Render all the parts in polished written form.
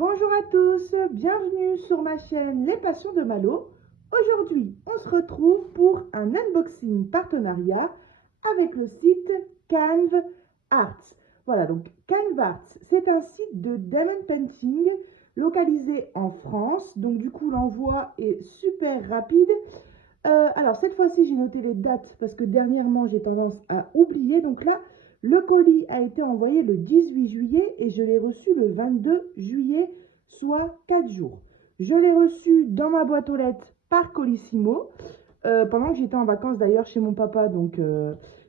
Bonjour à tous, bienvenue sur ma chaîne Les Passions de Malo. Aujourd'hui, on se retrouve pour un unboxing partenariat avec le site Canva Arts. Voilà, donc Canva Arts, c'est un site de diamond painting localisé en France. Donc du coup, l'envoi est super rapide. Alors cette fois-ci, j'ai noté les dates parce que dernièrement, j'ai tendance à oublier. Donc là, le colis a été envoyé le 18 juillet et je l'ai reçu le 22 juillet, soit 4 jours. Je l'ai reçu dans ma boîte aux lettres par Colissimo, pendant que j'étais en vacances d'ailleurs chez mon papa. Donc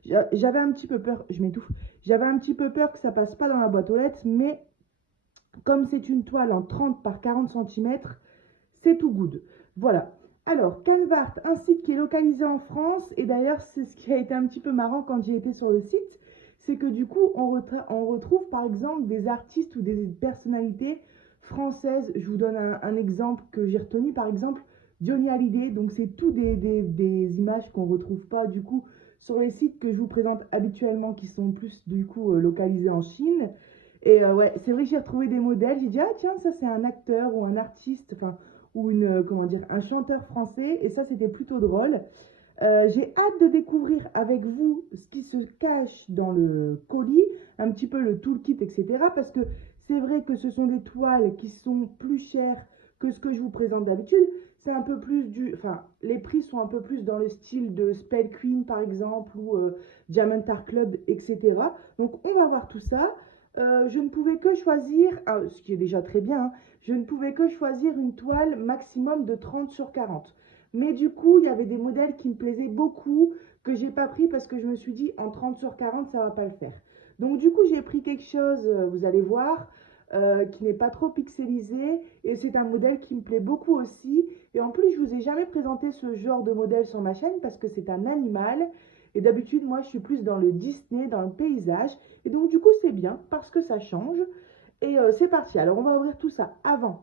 j'avais un petit peu peur, je m'étouffe, j'avais un petit peu peur que ça passe pas dans la boîte aux lettres, mais comme c'est une toile en 30 par 40 cm, c'est tout good. Voilà. Alors, Canva, un site qui est localisé en France, et d'ailleurs, c'est ce qui a été un petit peu marrant quand j'ai été sur le site, c'est que du coup, on retrouve par exemple des artistes ou des personnalités françaises. Je vous donne un exemple que j'ai retenu, par exemple, Johnny Hallyday. Donc, c'est tout des images qu'on ne retrouve pas du coup sur les sites que je vous présente habituellement, qui sont plus du coup localisés en Chine. Et ouais, c'est vrai que j'ai retrouvé des modèles. J'ai dit, ah tiens, ça c'est un acteur ou un artiste, enfin, ou comment dire, un chanteur français. Et ça, c'était plutôt drôle. J'ai hâte de découvrir avec vous ce qui se cache dans le colis, un petit peu le toolkit, etc. Parce que c'est vrai que ce sont des toiles qui sont plus chères que ce que je vous présente d'habitude. C'est un peu plus enfin, les prix sont un peu plus dans le style de Spell Queen, par exemple, ou Diamond Art Club, etc. Donc, on va voir tout ça. Je ne pouvais que choisir, ce qui est déjà très bien, hein, je ne pouvais que choisir une toile maximum de 30 sur 40. Mais du coup, il y avait des modèles qui me plaisaient beaucoup, que j'ai pas pris parce que je me suis dit en 30 sur 40, ça va pas le faire. Donc du coup, j'ai pris quelque chose, vous allez voir, qui n'est pas trop pixelisé. Et c'est un modèle qui me plaît beaucoup aussi. Et en plus, je vous ai jamais présenté ce genre de modèle sur ma chaîne parce que c'est un animal. Et d'habitude, moi, je suis plus dans le Disney, dans le paysage. Et donc, du coup, c'est bien parce que ça change. Et c'est parti. Alors, on va ouvrir tout ça avant.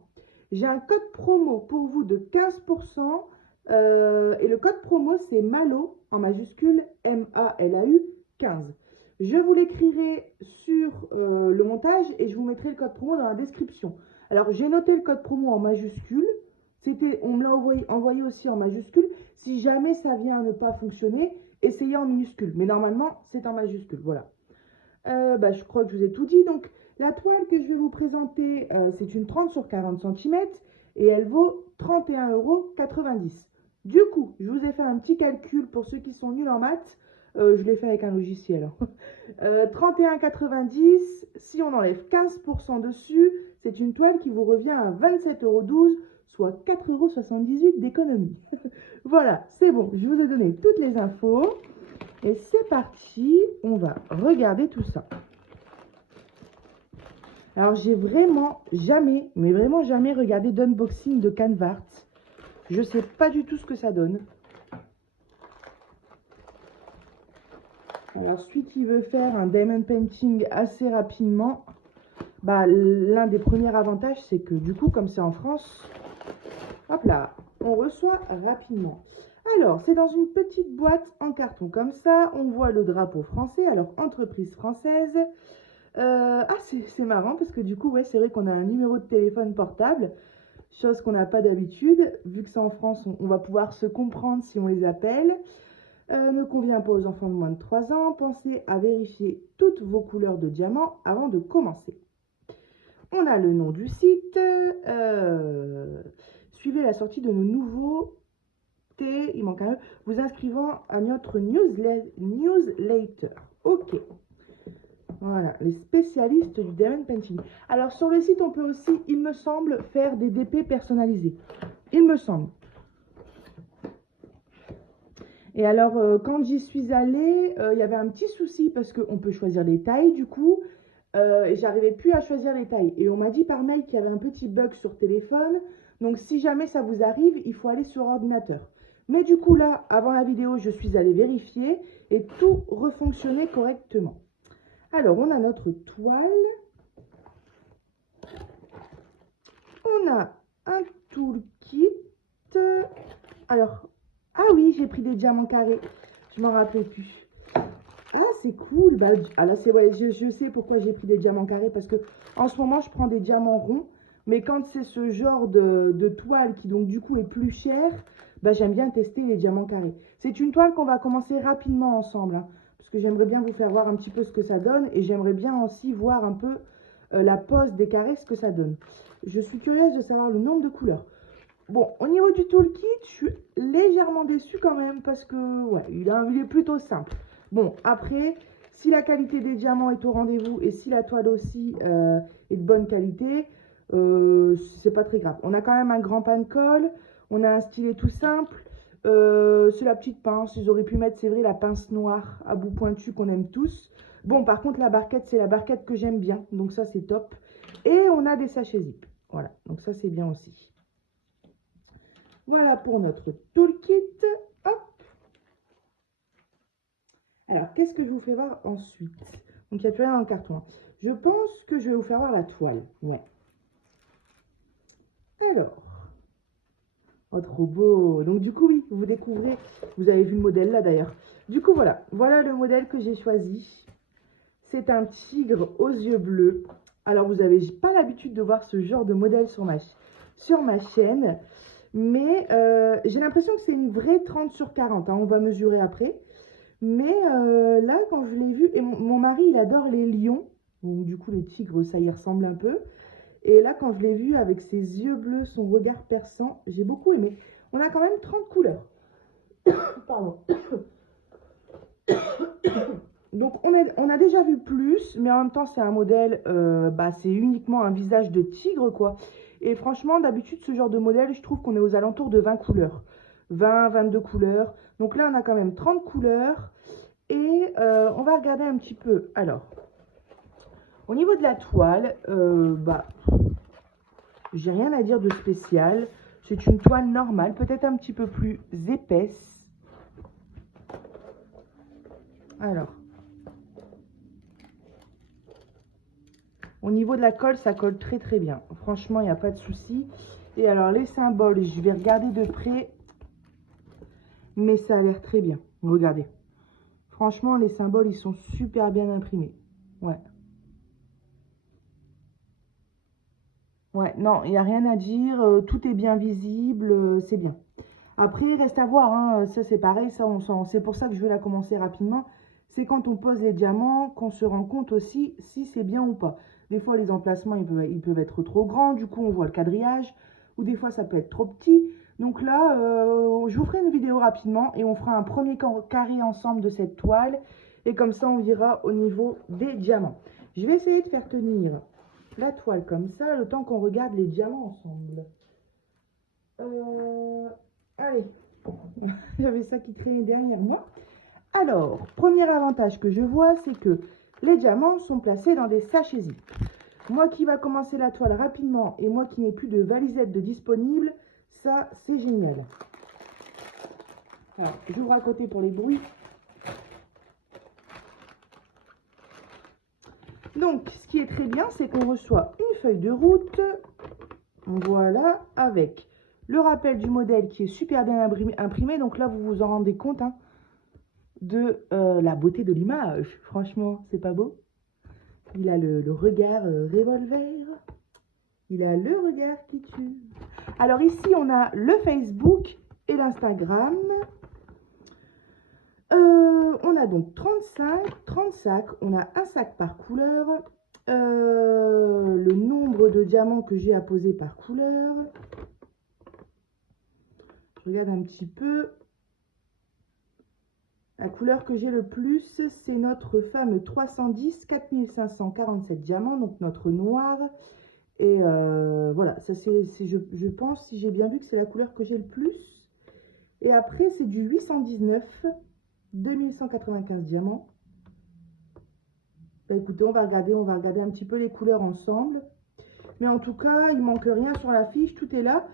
J'ai un code promo pour vous de 15%. Et le code promo, c'est MALAU, en majuscule, M-A-L-A-U, 15. Je vous l'écrirai sur le montage et je vous mettrai le code promo dans la description. Alors, j'ai noté le code promo en majuscule. On me l'a envoyé aussi en majuscule. Si jamais ça vient à ne pas fonctionner, essayez en minuscule. Mais normalement, c'est en majuscule. Voilà. Je crois que je vous ai tout dit. Donc, la toile que je vais vous présenter, c'est une 30 sur 40 cm et elle vaut 31,90 €. Du coup, je vous ai fait un petit calcul pour ceux qui sont nuls en maths. Je l'ai fait avec un logiciel. 31,90 €, si on enlève 15% dessus, c'est une toile qui vous revient à 27,12 €, soit 4,78 € d'économie. Voilà, c'est bon, je vous ai donné toutes les infos. Et c'est parti, on va regarder tout ça. Alors, j'ai vraiment jamais, mais vraiment jamais regardé d'unboxing de Canva Arts. Je sais pas du tout ce que ça donne. Alors, celui qui veut faire un diamond painting assez rapidement, l'un des premiers avantages, c'est que du coup, comme c'est en France, hop là, on reçoit rapidement. Alors, c'est dans une petite boîte en carton comme ça. On voit le drapeau français, alors entreprise française. C'est marrant parce que du coup, ouais, c'est vrai qu'on a un numéro de téléphone portable, chose qu'on n'a pas d'habitude. Vu que c'est en France, on va pouvoir se comprendre si on les appelle. Ne convient pas aux enfants de moins de 3 ans. Pensez à vérifier toutes vos couleurs de diamant avant de commencer. On a le nom du site. Suivez la sortie de nos nouveaux il manque un E, vous inscrivant à notre newsletter. Ok. Voilà, les spécialistes du diamond painting. Alors, sur le site, on peut aussi, il me semble, faire des DP personnalisés. Il me semble. Et alors, quand j'y suis allée, il y avait un petit souci parce qu'on peut choisir les tailles, du coup. Et j'arrivais plus à choisir les tailles. Et on m'a dit par mail qu'il y avait un petit bug sur téléphone. Donc, si jamais ça vous arrive, il faut aller sur ordinateur. Mais du coup, là, avant la vidéo, je suis allée vérifier et tout refonctionnait correctement. Alors, on a notre toile. On a un toolkit. Alors, ah oui, j'ai pris des diamants carrés. Je m'en rappelais plus. Ah, c'est cool. Là, c'est ouais, je sais pourquoi j'ai pris des diamants carrés. Parce que en ce moment, je prends des diamants ronds. Mais quand c'est ce genre de toile qui donc du coup est plus cher, bah, j'aime bien tester les diamants carrés. C'est une toile qu'on va commencer rapidement ensemble, hein, parce que j'aimerais bien vous faire voir un petit peu ce que ça donne et j'aimerais bien aussi voir un peu la pose des carrés, ce que ça donne. Je suis curieuse de savoir le nombre de couleurs. Bon, au niveau du toolkit, je suis légèrement déçue quand même parce que, ouais, il est plutôt simple. Bon, après, si la qualité des diamants est au rendez-vous et si la toile aussi est de bonne qualité, c'est pas très grave. On a quand même un grand pan de colle, on a un stylet tout simple, c'est la petite pince. Ils auraient pu mettre, c'est vrai, la pince noire à bout pointu qu'on aime tous. Bon, par contre, la barquette, c'est la barquette que j'aime bien, donc ça, c'est top. Et on a des sachets zip, voilà, donc ça, c'est bien aussi. Voilà pour notre toolkit. Hop. Alors, qu'est-ce que je vous fais voir ensuite? Donc, il n'y a plus rien dans le carton. Je pense que je vais vous faire voir la toile. Ouais. Alors. Oh, trop beau. Donc, du coup, oui, vous découvrez. Vous avez vu le modèle là, d'ailleurs. Du coup, voilà. Voilà le modèle que j'ai choisi. C'est un tigre aux yeux bleus. Alors, vous n'avez pas l'habitude de voir ce genre de modèle sur ma chaîne. Mais j'ai l'impression que c'est une vraie 30 sur 40. Hein. On va mesurer après. Mais là, quand je l'ai vu, et mon mari, il adore les lions. Donc, du coup, les tigres, ça y ressemble un peu. Et là, quand je l'ai vu avec ses yeux bleus, son regard perçant, j'ai beaucoup aimé. On a quand même 30 couleurs. Pardon. Donc, on a déjà vu plus, mais en même temps, c'est un modèle, c'est uniquement un visage de tigre, quoi. Et franchement, d'habitude, ce genre de modèle, je trouve qu'on est aux alentours de 20 couleurs. 20, 22 couleurs. Donc là, on a quand même 30 couleurs. Et on va regarder un petit peu. Alors, au niveau de la toile, j'ai rien à dire de spécial. C'est une toile normale, peut-être un petit peu plus épaisse. Alors, au niveau de la colle, ça colle très très bien. Franchement, il n'y a pas de souci. Et alors, les symboles, je vais regarder de près. Mais ça a l'air très bien. Regardez. Franchement, les symboles, ils sont super bien imprimés. Ouais. Ouais, non, il n'y a rien à dire. Tout est bien visible. C'est bien. Après, il reste à voir. Hein. Ça, c'est pareil. Ça, c'est pour ça que je vais la commencer rapidement. C'est quand on pose les diamants qu'on se rend compte aussi si c'est bien ou pas. Des fois, les emplacements, ils peuvent être trop grands. Du coup, on voit le quadrillage. Ou des fois, ça peut être trop petit. Donc là, je vous ferai une vidéo rapidement et on fera un premier carré ensemble de cette toile. Et comme ça, on verra au niveau des diamants. Je vais essayer de faire tenir la toile comme ça, le temps qu'on regarde les diamants ensemble. Allez, il y avait ça qui traînait derrière moi. Alors, premier avantage que je vois, c'est que les diamants sont placés dans des sachets zip. Moi qui va commencer la toile rapidement et moi qui n'ai plus de valisette de disponible, ça c'est génial. Alors, j'ouvre à côté pour les bruits. Donc, ce qui est très bien, c'est qu'on reçoit une feuille de route, voilà, avec le rappel du modèle qui est super bien imprimé. Donc là, vous vous en rendez compte hein, de la beauté de l'image. Franchement, c'est pas beau? Il a le regard revolver. Il a le regard qui tue. Alors ici, on a le Facebook et l'Instagram. On a donc 30 sacs. On a un sac par couleur. Le nombre de diamants que j'ai à poser par couleur. Je regarde un petit peu. La couleur que j'ai le plus, c'est notre fameux 310 4547 diamants, donc notre noir. Et voilà, ça je pense, si j'ai bien vu, que c'est la couleur que j'ai le plus. Et après, c'est du 819, 2195 diamants. Bah, écoutez, on va regarder un petit peu les couleurs ensemble. Mais en tout cas, il manque rien sur la fiche, tout est là.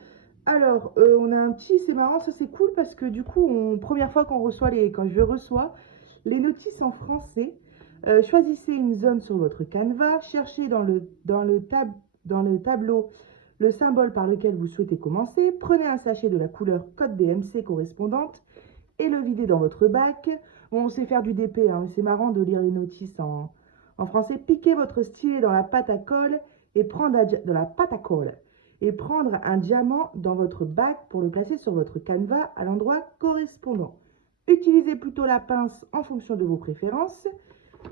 Alors, on a un petit, c'est marrant, ça c'est cool parce que du coup, première fois qu'on reçoit quand je reçois les notices en français. Choisissez une zone sur votre canevas, cherchez dans le tableau le symbole par lequel vous souhaitez commencer, prenez un sachet de la couleur code DMC correspondante et le videz dans votre bac. Bon, on sait faire du DP, hein, c'est marrant de lire les notices en français. Piquez votre stylet dans la pâte à colle et prendre de la pâte à colle et prendre un diamant dans votre bac pour le placer sur votre canevas à l'endroit correspondant. Utilisez plutôt la pince en fonction de vos préférences.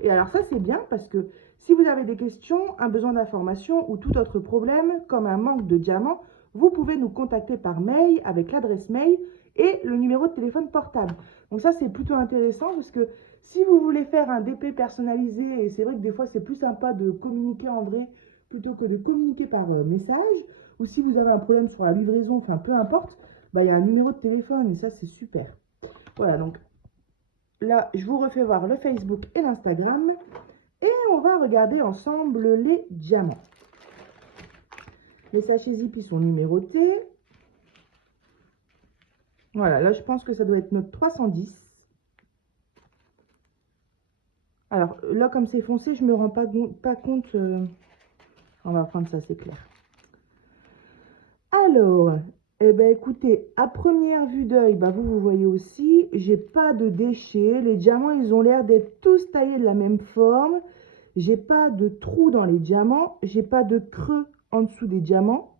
Et alors ça, c'est bien parce que si vous avez des questions, un besoin d'information ou tout autre problème, comme un manque de diamants, vous pouvez nous contacter par mail avec l'adresse mail et le numéro de téléphone portable. Donc ça, c'est plutôt intéressant parce que si vous voulez faire un DP personnalisé, et c'est vrai que des fois, c'est plus sympa de communiquer en vrai plutôt que de communiquer par message, ou si vous avez un problème sur la livraison, enfin peu importe, bah, il y a un numéro de téléphone et ça, c'est super. Voilà, donc là, je vous refais voir le Facebook et l'Instagram. Et on va regarder ensemble les diamants. Les sachets Zippy sont numérotés. Voilà, là, je pense que ça doit être notre 310. Alors, là, comme c'est foncé, je ne me rends pas compte. On va prendre ça, c'est clair. Alors, eh ben, écoutez, à première vue d'œil, bah, vous voyez aussi, j'ai pas de déchets. Les diamants, ils ont l'air d'être tous taillés de la même forme. J'ai pas de trous dans les diamants. J'ai pas de creux en dessous des diamants.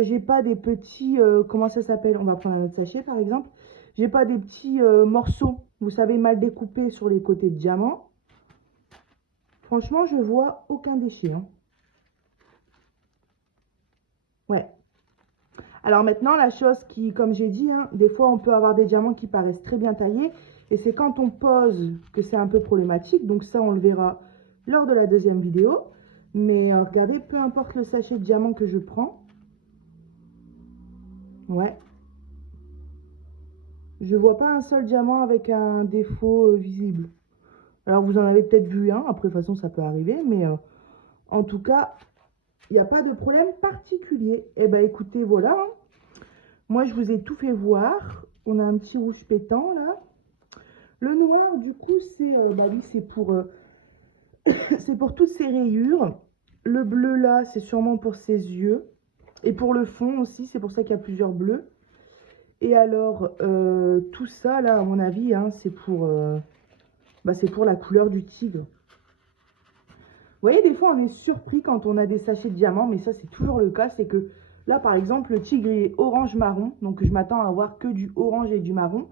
J'ai pas des petits, comment ça s'appelle? On va prendre un autre sachet par exemple. J'ai pas des petits morceaux, vous savez, mal découpés sur les côtés de diamant. Franchement, je vois aucun déchet. Hein. Ouais. Alors maintenant, la chose qui, comme j'ai dit, hein, des fois on peut avoir des diamants qui paraissent très bien taillés. Et c'est quand on pose que c'est un peu problématique. Donc ça, on le verra lors de la deuxième vidéo. Mais regardez, peu importe le sachet de diamant que je prends. Ouais. Je vois pas un seul diamant avec un défaut visible. Alors vous en avez peut-être vu un, après de toute façon ça peut arriver, mais en tout cas, il n'y a pas de problème particulier. Eh bien écoutez, voilà. Hein. Moi je vous ai tout fait voir. On a un petit rouge pétant là. Le noir du coup c'est bah oui, c'est pour, c'est pour toutes ces rayures. Le bleu là c'est sûrement pour ses yeux. Et pour le fond aussi, c'est pour ça qu'il y a plusieurs bleus. Et alors, tout ça, là, à mon avis, hein, c'est pour la couleur du tigre. Vous voyez, des fois, on est surpris quand on a des sachets de diamants, mais ça, c'est toujours le cas. C'est que là, par exemple, le tigre est orange-marron. Donc, je m'attends à avoir que du orange et du marron.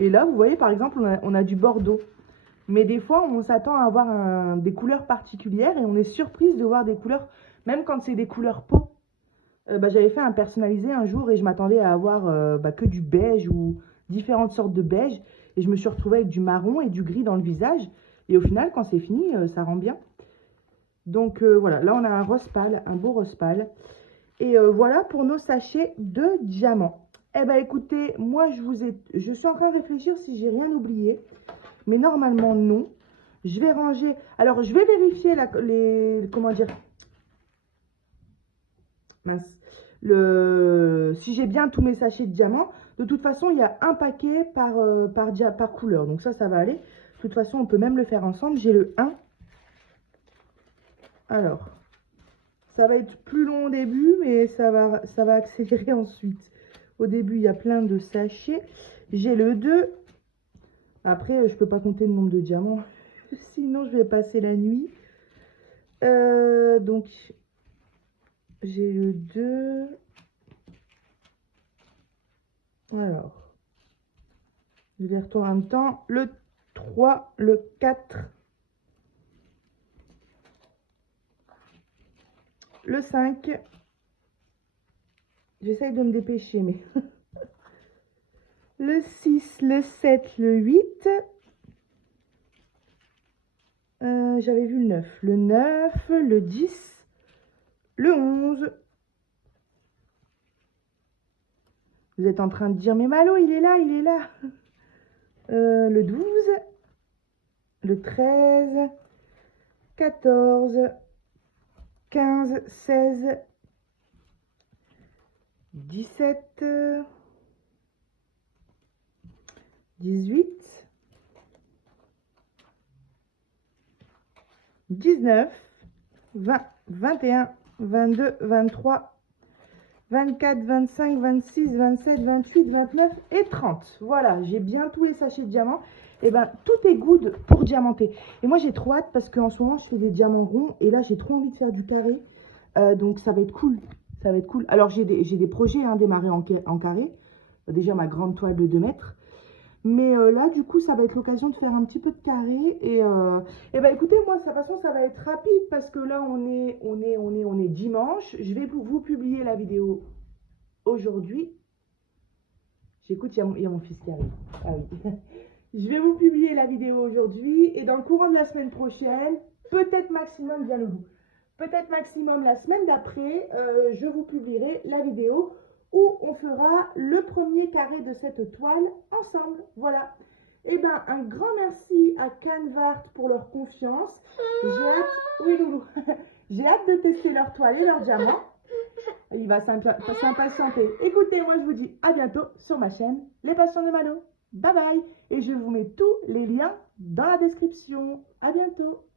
Et là, vous voyez, par exemple, on a du bordeaux. Mais des fois, on s'attend à avoir des couleurs particulières et on est surprise de voir des couleurs, même quand c'est des couleurs peau. J'avais fait un personnalisé un jour et je m'attendais à avoir que du beige ou différentes sortes de beige. Et je me suis retrouvée avec du marron et du gris dans le visage. Et au final, quand c'est fini, ça rend bien. Donc voilà, là on a un rose pâle, un beau rose pâle. Et voilà pour nos sachets de diamants. Eh bien écoutez, moi je suis en train de réfléchir si j'ai rien oublié. Mais normalement non. Je vais ranger. Alors je vais vérifier comment dire. Mince. Si j'ai bien tous mes sachets de diamants. De toute façon, il y a un paquet par couleur. Donc ça va aller. De toute façon, on peut même le faire ensemble. J'ai le 1. Alors, ça va être plus long au début, mais ça va accélérer ensuite. Au début, il y a plein de sachets. J'ai le 2. Après, je ne peux pas compter le nombre de diamants. Sinon, je vais passer la nuit. Donc, j'ai le 2. Alors, je les retourne en même temps. Le 3, le 4. Le 5. J'essaye de me dépêcher, mais... le 6, le 7, le 8. J'avais vu le 9. Le 9, le 10, le 11. Vous êtes en train de dire, mais Malo, il est là, il est là. Le 12, le 13, 14, 15, 16, 17, 18, 19, 20, 21, 22, 23, 24, 25, 26, 27, 28, 29 et 30. Voilà, j'ai bien tous les sachets de diamants. Et ben tout est good pour diamanter. Et moi, j'ai trop hâte parce qu'en ce moment, je fais des diamants ronds. Et là, j'ai trop envie de faire du carré. Donc, ça va être cool. Ça va être cool. Alors, j'ai des projets hein, démarrés en carré. Déjà, ma grande toile de 2 mètres. Mais là, du coup, ça va être l'occasion de faire un petit peu de carré. Et bah, écoutez, moi, de toute façon, ça va être rapide parce que là, on est dimanche. Je vais vous publier la vidéo aujourd'hui. J'écoute, il y a mon fils qui arrive. Ah oui. Je vais vous publier la vidéo aujourd'hui et dans le courant de la semaine prochaine, peut-être maximum, bien le bout. Peut-être maximum la semaine d'après, je vous publierai la vidéo où on fera le premier carré de cette toile ensemble. Voilà. Eh bien, un grand merci à Canvart pour leur confiance. J'ai hâte, oui, Loulou, j'ai hâte de tester leur toile et leur diamant. Il va s'impatienter. Écoutez, moi je vous dis à bientôt sur ma chaîne Les Passions de Malo. Bye bye. Et je vous mets tous les liens dans la description. À bientôt.